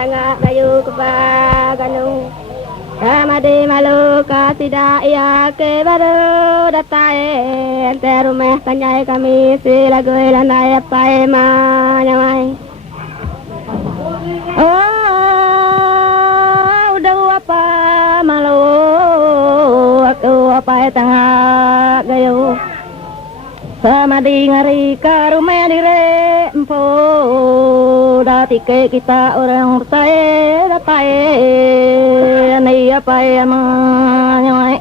tanga gayu kabaganu Ramadi malu kasida iya ke baru datai terumah tanyai kami sila gue lanai apa ma nyamai oh udah apa malu aku apa tengah gayu sama di ngari ke rumah dire empo dati ke kita orang bertai datai ini apa emangnya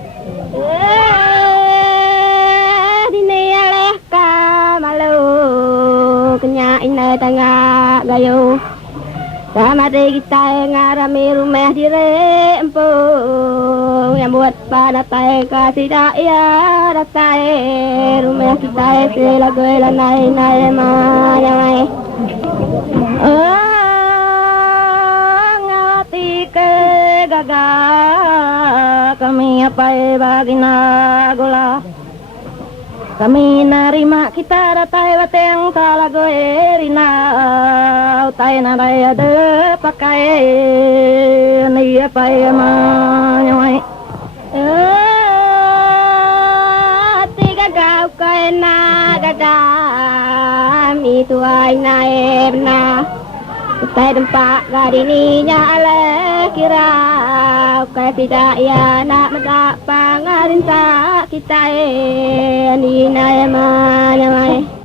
dini aleh ka malu kenya ini tengah gayu sama di kita ngarami rumah dire empo yang buat pada tay kasih daya datai rumah kita sila gue lanai nai mai ngati ke gaga kami apa bagina gola kami narima kita datai bateng kala gue rina utai nadai ada pakai ni apa emangnya tiga gau kai na gadam itu ai na ebna utai tempat gadininya ale kira kai tidak ya nak mendak pangarinta kita ni na emangnya